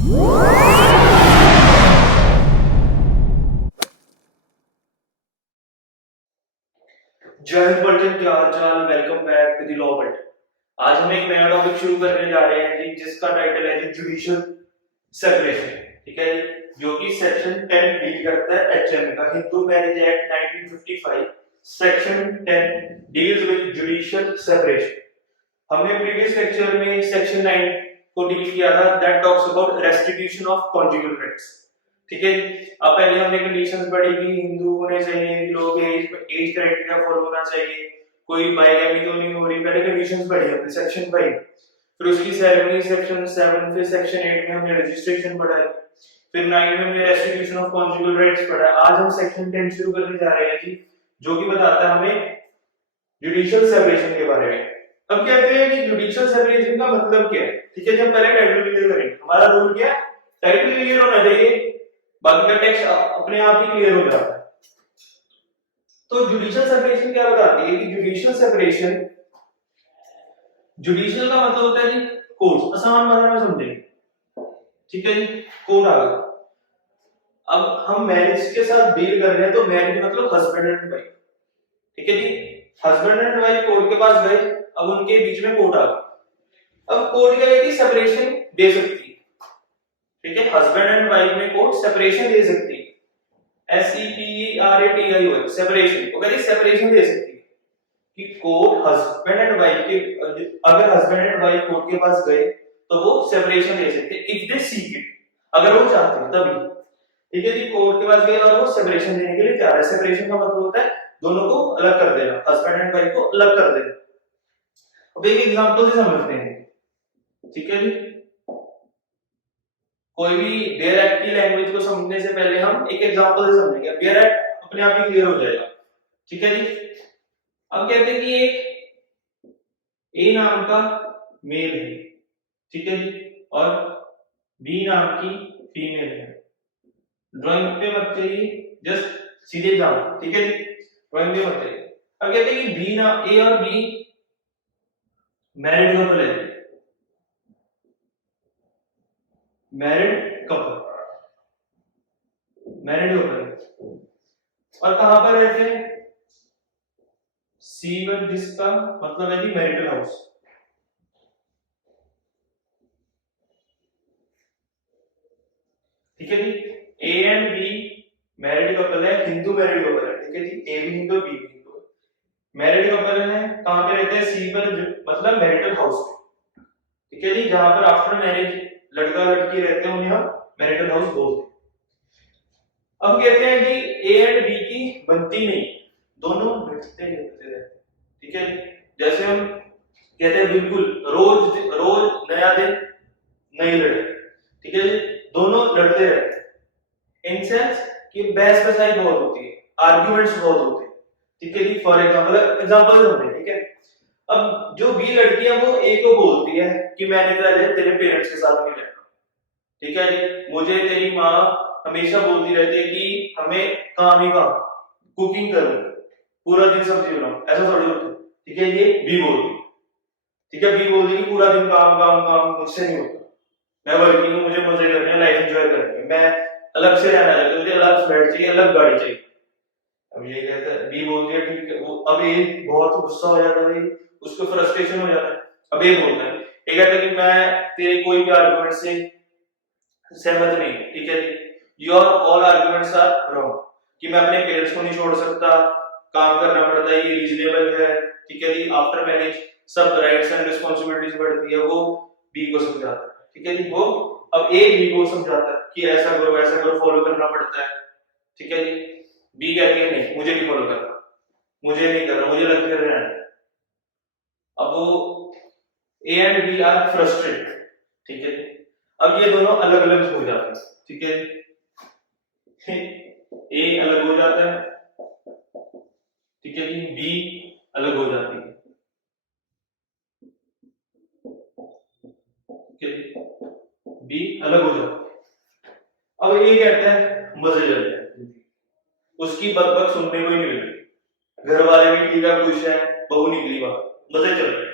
जय हिंद बल्टन, क्या हाल चाल। Welcome back to the law बल्टन। आज हम एक नया टॉपिक शुरू करने जा रहे हैं जी, जिसका टाइटल है जी जुडिशियल सेपरेशन। ठीक है जी, जो कि सेक्शन 10 डील करता है एचएम का, Hindu marriage act 1955। Section 10 deals with judicial separation. हमने प्रीवियस लेक्चर में सेक्शन 9 को डील किया था, that talks about restitution of conjugal rights. ठीक है, अब पहले हमने कंडीशंस पढ़ी कि हिंदू होने चाहिए, लोग एज क्राइटेरिया फॉलो होना चाहिए, कोई बाइगैमी तो नहीं हो रही, पहले कंडीशंस पढ़ी हमने सेक्शन 5। फिर उसकी सेरेमनी सेक्शन 7, फिर सेक्शन 8 में हमने रजिस्ट्रेशन पढ़ा है, फिर 9 में हमने रेस्टिट्यूशन ऑफ कॉन्जुगल राइट्स पढ़ा है। आज हम सेक्शन 10 शुरू करने जा रहे हैं जी, जो कि बताता है हमें जुडिशियल सेपरेशन के बारे में। अब कहते हैं कि जुडिशियल सेपरेशन का मतलब क्या है। ठीक है, जब पहले टाइटल क्लियर करेंगे, हमारा रूल क्या है, टाइटल क्लियर होना चाहिए, बाकी का टेक्स्ट अपने आप ही क्लियर हो जाता है। तो जुडिशियल सेपरेशन क्या बताती है कि जुडिशियल सेपरेशन, जुडिशियल का मतलब होता है जी कोर्ट, आसान भाषा में समझेंगे। ठीक है जी, कोर्ट आ गया। अब हम मैरिज के साथ डील कर रहे हैं, तो मैरिज मतलब हस्बैंड एंड वाइफ। ठीक है जी, हस्बैंड एंड वाइफ कोर्ट के पास गए, अब उनके बीच में कोर्ट आ गया। अब कोर्ट क्या है कि सेपरेशन दे सकती है। ठीक है, हस्बैंड एंड वाइफ में कोर्ट सेपरेशन दे सकती है, SEPARATION, सेपरेशन। वो कहते सेपरेशन दे सकती है कि कोर्ट हस्बैंड एंड वाइफ के, अगर हस्बैंड एंड वाइफ कोर्ट के पास गए तो वो सेपरेशन दे सकते हैं, इफ दे सीक इट, अगर वो चाहते हैं तभी। ठीक है जी, कोर्ट के पास गए और वो सेपरेशन देने के लिए तैयार है। सेपरेशन का मतलब होता है दोनों को अलग कर देना, हस्बैंड एंड वाइफ को अलग कर देना। अब एक एग्जांपल से समझते हैं। ठीक है जी, कोई भी बेयर एक्ट की लैंग्वेज को समझने से पहले हम एक एग्जांपल से समझेंगे, बेयर एक्ट अपने आप ही क्लियर हो जाएगा। ठीक है जी, अब कहते हैं कि एक ए नाम का मेल है, ठीक है जी, और बी नाम की फीमेल है। ड्राइंग पे मत चाहिए, जस्ट सीधे जाओ। ठीक है जी, ड्राइंग पे मत चाहिए। अब कहते हैं कि बी नाम, ए और बी मैरिड कपल है, मैरिड कपल, मैरिड कपल, और कहां पर रहते हैं, सी वन, जिसका मतलब है जी मैरिटल हाउस। ठीक है जी, A and B married couple है, हिंदू मैरिड कपल है। ठीक है जी, ए भी हिंदू, बी भी हिंदू, मैरिड कपल है। कहां पे रहते हैं, सी पर, मतलब मैरिटल हाउस पे। ठीक है जी, जहां पर आफ्टर मैरिज लड़का लड़की रहते हैं, उन्हें हम मैरिटल हाउस बोलते हैं। अब कहते हैं कि ए एंड बी की बनती नहीं, दोनों लड़ते रहते हैं। ठीक है, जैसे हम कहते हैं बिल्कुल रोज रोज नया दिन नई लड़ाई। ठीक है जी, दोनों लड़ते रहते हैं, इन सेंस कि बहस बसाई बहुत होती है, आर्गुमेंट्स बहुत होते हैं। ठीक है जी, फॉर एग्जांपल समझे। ठीक है, अब जो बी लड़की है वो ए को बोलती है कि मैंने तेरे पेरेंट्स के साथ नहीं रहना। ठीक है जी, मुझे तेरी माँ हमेशा बोलती रहती है कि हमें काम ही काम, कुकिंग करो, पूरा दिन सब्जी बनाओ, ऐसा थोड़ी होता है। ठीक है, ये बी बोलती है। ठीक है, बी बोलती है कि पूरा दिन काम काम काम, मुझसे नहीं होता, मैं वर्किंग हूँ, मुझे मजे करने हैं, लाइफ एंजॉय करनी है, मैं अलग से रहना चाहती हूँ, मुझे अलग फ्लैट चाहिए, अलग गाड़ी चाहिए। अब ये कहता है, बी बोलती है ठीक है, वो अब ये बहुत गुस्सा हो जाता है, उसको फ्रस्ट्रेशन हो जाता है। अब ये बोलता है, ये कहता है कि मैं तेरे कोई भी आर्गुमेंट से सहमत नहीं। ठीक है, your all arguments are wrong, कि मैं अपने पेरेंट्स को नहीं छोड़ सकता, काम करना पड़ता है, ये रीजनेबल है। ठीक है जी, आफ्टर मैरिज सब राइट्स एंड रिस्पांसिबिलिटीज बढ़ती है, वो बी को समझाता है। ठीक है जी, वो अब ए बी को समझाता है कि ऐसा करो, फॉलो करना पड़ता है। ठीक है जी, बी कहती है नहीं, मुझे नहीं फॉलो करना, मुझे नहीं करना, मुझे लग रहना है। अब वो A and B are frustrated. ठीक है जी, अब ये दोनों अलग अलग हो जाते हैं। ठीक है, ए अलग हो जाता है, ठीक है जी, बी अलग हो जाती है। ठीक है जी, बी अलग हो जाती है। अब ये कहता है मजे चल जाए, उसकी बकबक सुनने को ही नहीं मिल रही, घर वाले भी ठीक है, खुश है, बहू निकली बाहर, मजे चल रहे।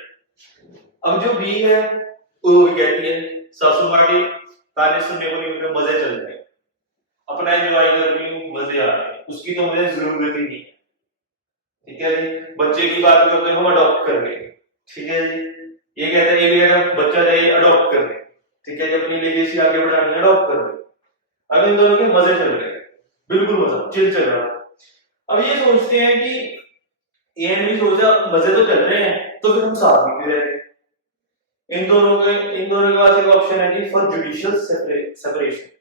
अब जो बी है वो भी कहती है सासू माँ के ताने सुनने को नहीं मिल रहे, मजे चल रहे हैं, अपना एंजॉय कर रही हूँ, मजे आ रहे हैं, उसकी तो मुझे जरूरत ही नहीं है। ठीक है जी, बच्चे की बात करते हैं हम अडॉप्ट कर रहे हैं। ठीक है जी, ये कहता है, ये भी कहता है बच्चा चाहिए अडॉप्ट कर रहे हैं। ठीक है जी, अपनी लेगेसी आगे बढ़ानी है, अडॉप्ट कर रहे हैं। अब इन दोनों के मजे चल रहे हैं, बिल्कुल मजा चिल चल रहा है। अब ये सोचते हैं कि ए एंड बी सोचा मजे तो चल रहे हैं, तो फिर हम साथ में क्यों रह रहे हैं। इन दोनों के पास एक ऑप्शन है जी, फॉर जुडिशियल सेपरेशन।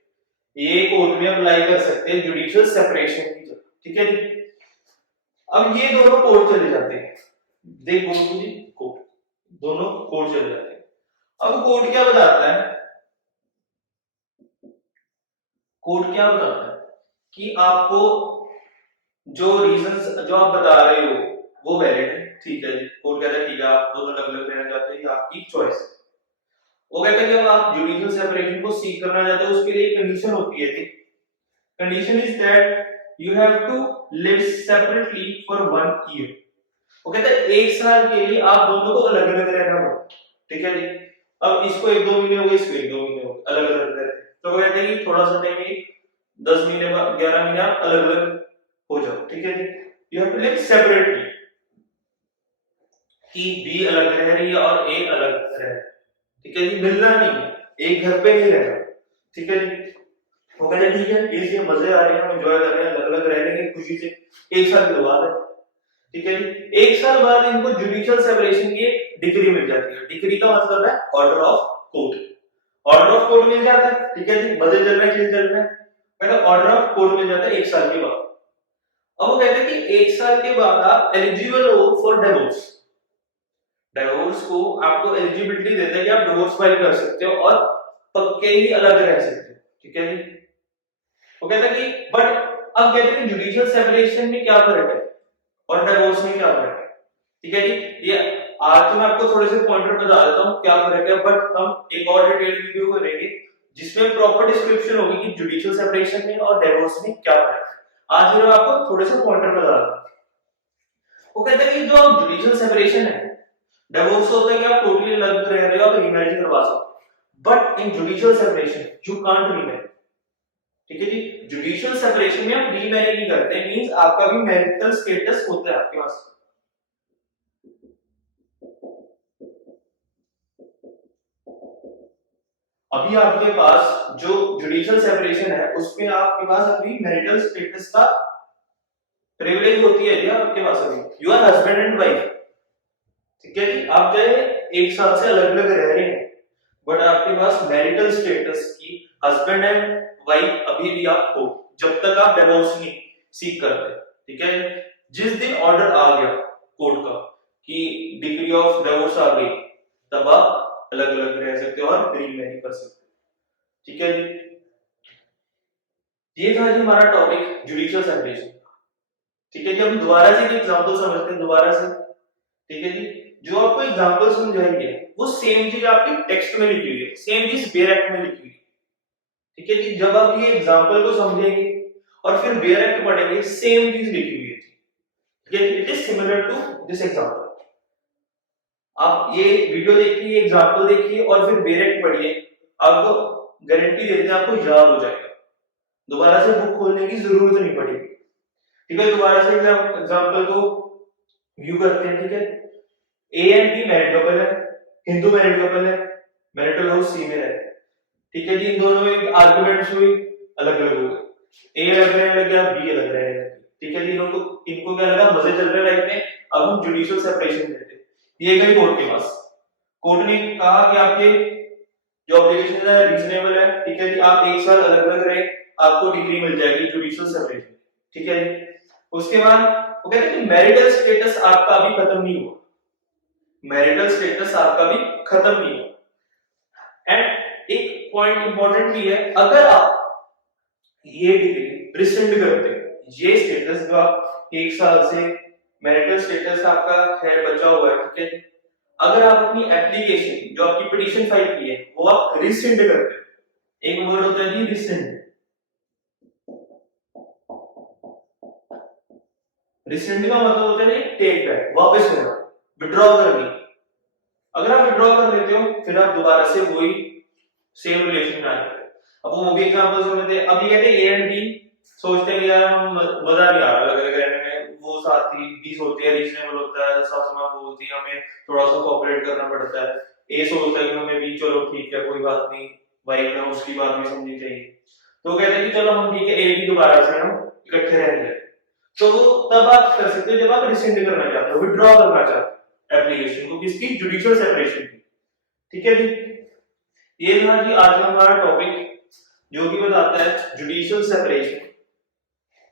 ये कोर्ट में अप्लाई कर सकते हैं जुडिशियल सेपरेशन की जगह। ठीक है जी, अब ये दोनों कोर्ट चले जाते हैं, दे गो टू दी कोर्ट, दोनों कोर्ट चले जाते हैं। अब कोर्ट क्या बताता है, कोर्ट क्या बताता है कि आपको जो रीजंस जो आप बता रहे हो वो वैलिड है। ठीक है जी, कोर्ट कहता है ठीक है, आप दोनों अलग अलग रहना चाहते हैं, आपकी चॉइस है। वो कहता है कि अब आप जुडिशियल सेपरेशन को सीक करना चाहते हो, उसके लिए एक कंडीशन होती है जी, condition is that you have to live separately for 1 year. वो कहता है 1 साल के लिए आप दोनों को अलग अलग रहना पड़ेगा। ठीक है जी, अब इसको 1-2 महीने हो गए, इसको 1-2 महीने हो गए, अलग अलग रहते हैं, तो वो कहते हैं कि थोड़ा सा टाइम, 10 महीने बाद 11 महीने आप अलग अलग हो जाओ। ठीक है जी, you have to live separately, कि बी अलग रह रही है और ए अलग रह रहा है। ठीक है जी, मिलना नहीं है, एक घर पे नहीं रहना। ठीक है जी, वो कहते हैं ठीक है, इसलिए मजे आ रहे हैं, हम एंजॉय कर रहे हैं, अलग अलग रह लेंगे खुशी से, 1 साल के बाद है। ठीक है जी, 1 साल बाद इनको जुडिशियल सेपरेशन की डिग्री मिल जाती है। डिग्री का मतलब है order of court, order of court मिल जाता है। ठीक है जी, मजे चल रहे हैं, चल रहे हैं, मतलब ऑर्डर ऑफ कोर्ट मिल जाता है 1 साल के बाद। अब वो कहते हैं कि 1 साल के बाद आप एलिजिबल हो फॉर डिवोर्स। डिवोर्स को आपको एलिजिबिलिटी देता है कि आप डिवोर्स फाइल कर सकते हो और पक्के ही अलग रह सकते हो। ठीक है जी, वो कहता है कि बट अब कहते हैं जुडिशियल सेपरेशन में क्या फर्क है और डिवोर्स में क्या फर्क है। ठीक है जी, ये आज तो मैं आपको थोड़े से पॉइंटर बता देता हूँ क्या फर्क है, बट हम एक और डिटेल वीडियो करेंगे जिसमें प्रॉपर डिस्क्रिप्शन होगी कि जुडिशियल सेपरेशन में और डिवोर्स में क्या फर्क है। आज मैं आपको थोड़े से पॉइंटर बता रहा हूं। वो कहते हैं कि जो जुडिशियल सेपरेशन है, डिवोर्स होता है कि आप टोटली अलग रह रहे हो, आप रीमैरिज करवा सकते हो, but in judicial separation you can't remarry. ठीक है जी, जुडिशियल सेपरेशन में आप रीमैरी नहीं करते, मींस आपका भी मैरिटल स्टेटस होता है आपके पास। अभी आपके पास जो जुडिशियल सेपरेशन है उसमें आपके पास अभी मैरिटल स्टेटस का प्रिविलेज होती है जी आपके पास, अभी you are husband and wife. ठीक है जी, आप चाहे 1 साल से अलग अलग रह रहे हैं, बट आपके पास मैरिटल स्टेटस की हस्बैंड एंड वाइफ अभी भी आप हो, जब तक आप डिवोर्स नहीं सीख करते। ठीक है, जिस दिन ऑर्डर आ गया कोर्ट का कि डिग्री ऑफ डिवोर्स आ गई, तब आप अलग अलग रह सकते हो और रीमैरी कर सकते हो। ठीक है जी, ये था जी हमारा टॉपिक जुडिशियल सेपरेशन। ठीक है जी, हम दोबारा से एक एग्जांपल समझते हैं दोबारा से। ठीक है जी, जो आपको एग्जांपल समझाएंगे वो सेम चीज आपकी टेक्स्ट में लिखी हुई है, सेम चीज बेयर एक्ट में लिखी हुई है। ठीक है जी, जब आप ये एग्जांपल को समझेंगे और फिर बेयर एक्ट पढ़ेंगे, सेम चीज लिखी हुई है। ठीक है, it is similar to this example. आप ये वीडियो देखिए, एग्जांपल देखिए और फिर बेयर एक्ट पढ़िए, आपको गारंटी देते हैं आपको याद हो जाएगा, दोबारा से बुक खोलने की जरूरत नहीं पड़ेगी। ठीक है, दोबारा से एग्जांपल को व्यू करते हैं। ठीक है, ए एंड बी मैरिड कपल है, हिंदू मैरिड कपल है, मैरिटल हाउस सी में रहते हैं। ठीक है जी, इन दोनों में आर्गुमेंट्स हुई, अलग अलग हो गए, ए अलग रहने लग गया, बी अलग रहने लग गया। ठीक है जी, इनको क्या लगा, मजे चल रहे लाइफ में, अब हम जुडिशियल सेपरेशन देते हैं। ये गई कोर्ट के पास, कोर्ट ने कहा कि आपके जो ऑब्लिगेशन है रीजनेबल है। ठीक है जी, आप 1 साल अलग अलग रहे, आपको डिग्री मिल जाएगी जुडिशियल सेपरेशन। ठीक है जी, उसके बाद वो कहते हैं कि मैरिटल स्टेटस आपका अभी खत्म नहीं हुआ, मैरिटल स्टेटस आपका भी खत्म नहीं हुआ। एंड एक पॉइंट इंपॉर्टेंट भी है, अगर आप ये डिग्री रिसेंड करते हैं, ये स्टेटस जो आप 1 साल से मैरिटल स्टेटस आपका है बचा हुआ है, ठीक है, अगर आप अपनी एप्लीकेशन जो आपकी पिटीशन फाइल की है वो आप रिसेंड करते हैं, एक वर्ड होता है जी रिसेंड, रिसेंड का मतलब होता है टेक बैक, वापस लेना, विड्रॉ करनी। अगर आप विड्रॉ कर लेते हो फिर आप दोबारा से वही सेम रिलेशन में आ जाते हैं। अब वो भी एग्जांपल्स होने थे। अभी कहते हैं ए एंड बी, सोचते हैं कि यार हम मजा नहीं आ रहा अलग अलग रहने में, वो साथी बी सोचती है रीजनेबल होता है, सासू माँ बोलती है हमें थोड़ा सा कोऑपरेट करना पड़ता है, ए सोचता है कि हमें बी चलो ठीक है कोई बात नहीं, वाइफ है उसकी बात भी समझनी चाहिए, तो कहते हैं कि चलो हम ठीक है ए बी दोबारा से हम इकट्ठे रहेंगे। तो तब आप कर सकते हो जब आप रिसेंड करना चाहते हो, विड्रॉ करना चाहते हो एप्लीकेशन को, किसकी, जुडिशियल सेपरेशन की। ठीक है जी, ये था जी आज का हमारा टॉपिक जो कि बताता है judicial separation.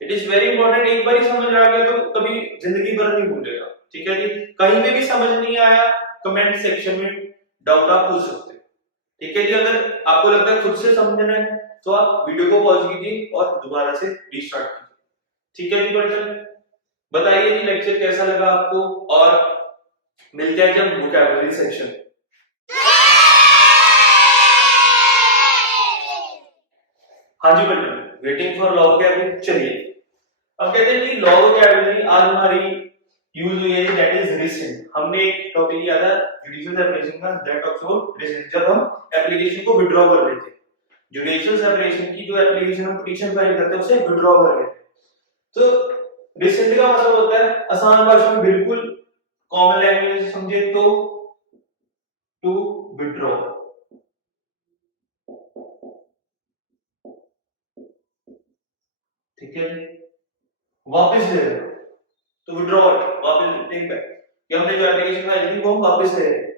It is very important, एक बार ही समझ आ गया तो कभी जिंदगी भर नहीं भूलेगा। ठीक है जी, कहीं पे भी समझ नहीं आया कमेंट सेक्शन में डाउट आप पूछ सकते हो। ठीक है जी, अगर आपको लगता है खुद से समझना है तो आप वीडियो को पॉज कीजिए और दोबारा से रीस्टार्ट कीजिए। ठीक है जी बच्चों, बताइए जी लेक्चर कैसा लगा आपको, और मिलते हैं जब वोकैबुलरी सेक्शन। हाँ जी बच्चों, वेटिंग फॉर लॉ वोकैबुलरी। चलिए अब कहते हैं कि लॉ वोकैबुलरी आज हमारी यूज हुई है, दैट इज रिसेंट। हमने एक टॉपिक किया था जुडिशियल सेपरेशन का, दैट टॉक्स अबाउट रिसेंट, जब हम एप्लीकेशन को विड्रॉ कर लेते हैं। जुडिशियल सेपरेशन की जो एप्लीकेशन हम पिटीशन फाइल करते हैं उसे विड्रॉ कर लेते हैं। तो रिसेंट का मतलब होता है, आसान भाषा में बिल्कुल कॉमन लैंग्वेज में समझे तो, टू विड्रॉ। ठीक है, वापस ले लेना, तो विड्रॉ वापस टेक बैक, कि हमने जो एप्लीकेशन फाइल थी वो हम वापस ले रहे हैं,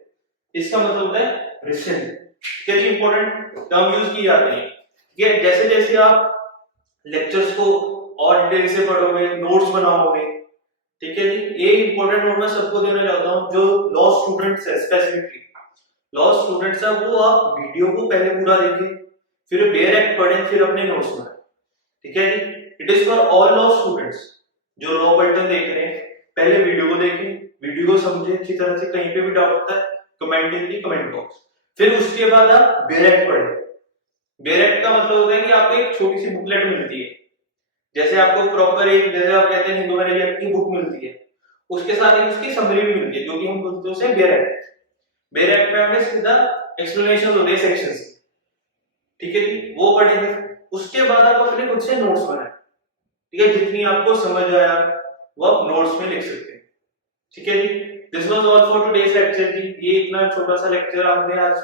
इसका मतलब होता है रिसेंट। क्या जी इंपॉर्टेंट टर्म यूज की जाती है। ये जैसे जैसे आप लेक्चर्स को और डिटेल से पढ़ोगे, नोट्स बनाओगे, ठीक है जी, ये इंपॉर्टेंट नोट मैं सबको देना चाहता हूं जो लॉ स्टूडेंट्स है, स्पेसिफिकली लॉ स्टूडेंट्स है, वो आप वीडियो को पहले पूरा देखें, फिर बेयर एक्ट पढ़ें, फिर अपने नोट्स बनाएं। ठीक है जी, it is for all law students जो लॉ बटन देख रहे हैं, पहले वीडियो को देखें, वीडियो को समझें अच्छी तरह से, कहीं पे भी डाउट होता है कमेंट इन दी कमेंट बॉक्स, फिर उसके बाद आप बेयर एक्ट पढ़ें। बेयर एक्ट का मतलब होता है कि आपको एक छोटी सी बुकलेट मिलती है, जैसे आपको प्रॉपर एक, जैसे आप कहते हैं हिंदू मैरिज एक्ट की बुक मिलती है, उसके साथ एक उसकी समरी भी मिलती है जो कि हम बोलते हैं उसे बेयर एक्ट। बेयर एक्ट में हमें सीधा एक्सप्लेनेशन होते हैं सेक्शंस, ठीक है जी, वो पढ़ेंगे। उसके बाद आप अपने खुद से नोट्स बनाएं। ठीक है, जितनी आपको समझ आया वो आप नोट्स में लिख सकते हैं। ठीक है जी, this was all for today's lecture जी। ये इतना छोटा सा लेक्चर हमने आज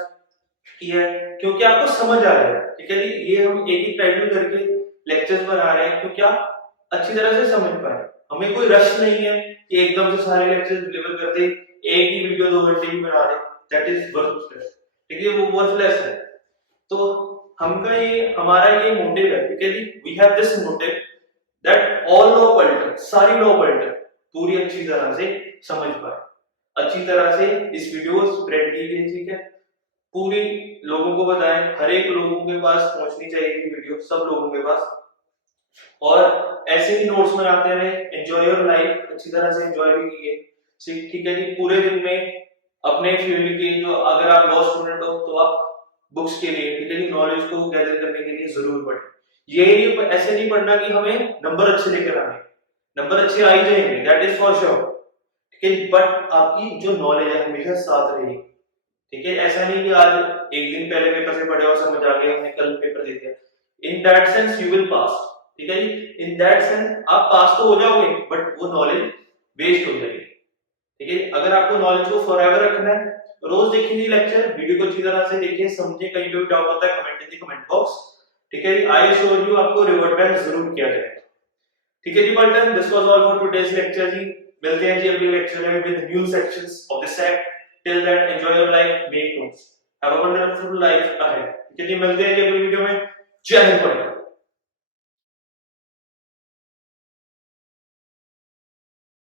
किया है क्योंकि आपको समझ आ रहा है। ठीक है जी, ये हम एक एक टाइटल करके लेक्चर्स बना रहे हैं क्योंकि आप अच्छी तरह से समझ पाए। हमें कोई रश नहीं है कि एकदम से सारे लेक्चर्स डिलीवर कर दे, एक ही वीडियो 2 घंटे की बना दे, दैट इज वर्थलेस। ठीक है, वो वर्थलेस है। तो हमका ये, हमारा ये मोटिव है, ठीक है जी, we have this motive that all law पलटन, सारी लॉ पलटन पूरी अच्छी तरह से समझ पाए, अच्छी तरह से इस वीडियो को स्प्रेड कीजिए। ठीक है, पूरी लोगों को बताएं, हर एक लोगों के पास पहुंचनी चाहिए ये वीडियो, सब लोगों के पास, और ऐसे ही नोट्स बनाते रहे। एंजॉय योर लाइफ, अच्छी तरह से एंजॉय भी कीजिए। ठीक है जी, पूरे दिन में अपने फील्ड की, जो अगर आप लॉ स्टूडेंट हो तो आप बुक्स के लिए, ठीक है जी, नॉलेज को गैदर करने के लिए जरूर पढ़ें। ये नहीं, ऐसे नहीं पढ़ना कि हमें नंबर अच्छे लेकर आने, नंबर अच्छे आ ही जाएंगे, दैट इज फॉर श्योर। ठीक है, बट आपकी जो नॉलेज है हमेशा साथ रहेगी। ठीक है, ऐसा नहीं कि आज एक दिन पहले पेपर से पढ़े और समझ आ गया, हमने कल पेपर दे दिया, in that sense you will pass. ठीक है जी, इन दैट सेंस आप पास तो हो जाओगे बट वो नॉलेज वेस्ट हो जाएगी। ठीक है, अगर आपको नॉलेज को फॉरएवर रखना है, रोज देखिए लेक्चर, वीडियो को अच्छी तरह से देखिए, समझे, कहीं पे भी डाउट होता है comment in the comment box. ठीक है जी, आई एश्योर यू आपको रिवर्ट बैक जरूर किया जाएगा। ठीक है जी बटन, this was all for today's lecture जी। मिलते हैं जी अगले लेक्चर में with new sections of this act. Till that enjoy your life, make notes, have a wonderful life ahead. ठीक है जी, मिलते हैं जी अगले वीडियो में। जय हिंद।